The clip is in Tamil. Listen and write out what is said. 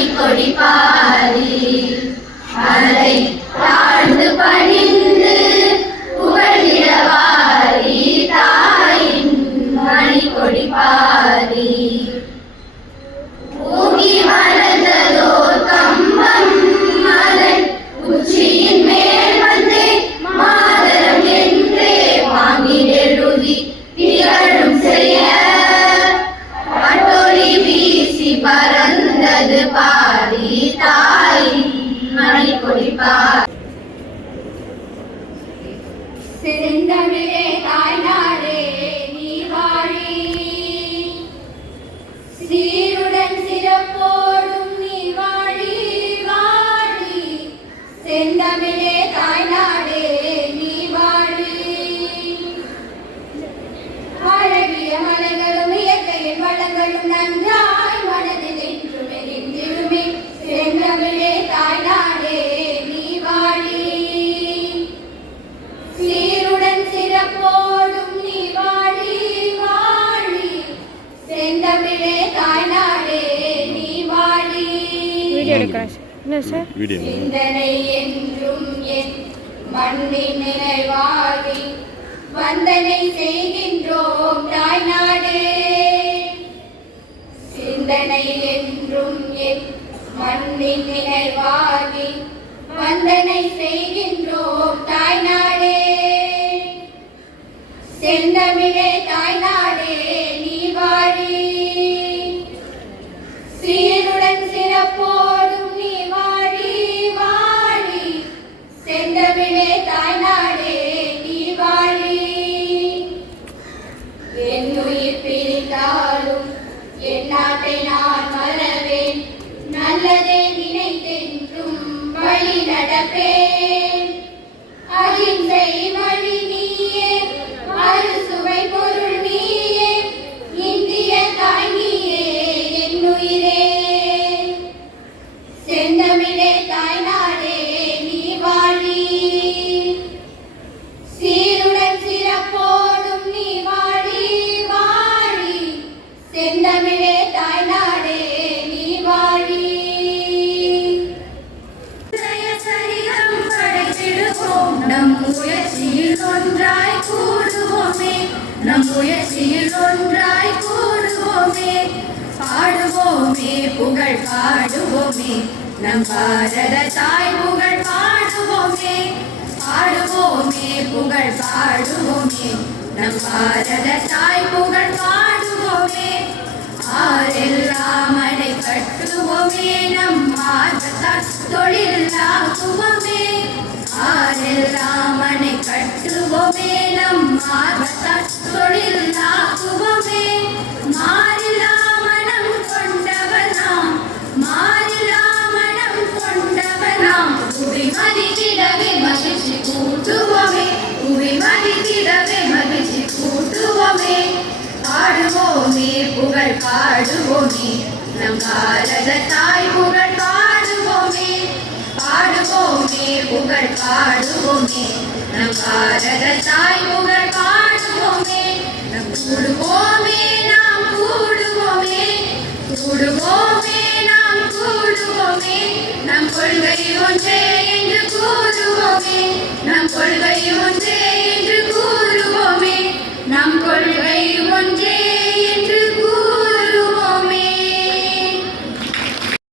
மணிக்கொடி பாரி பறந்தது பாடி தாயின் மணி பாரி. செந்தமிழே வீடியோ எடுக்கிறேன். சார் என்ன சார்? வீடியோ. சிந்தனை என்றும் என் மண்ணின் நினைவாகி மண்ணின் நினைவாகி வந்தனை செய்கின்றோம் தாய்நாடே. செந்தமிழே தாய்நாடே நீ வாழி. நடப்பே நம் முயற்சியில் ஒன்றாய் கூடுவோமே பாடுவோமே புகழ் பாடுவோமே. நம் பாரத தாய் புகழ் பாடுவோமே பாடுவோமே புகழ் பாடுவோமே. நம் பாரத தாய் புகழ் பாடுவோமே ஆரெல்லாம் அணை கட்டுவோமே. நம் ஆர்வத்தால் தொழிலாக்குவோமே ஆரெல்லாம் அணை கட்டுவோமே. நம் புகழ் பாடுவோமே. நம் பாரத தாய் புகழ் பாடுவோமே. பாடுவோமே புகழ் பாடுவோமே. நம் பாரத தாய் புகழ்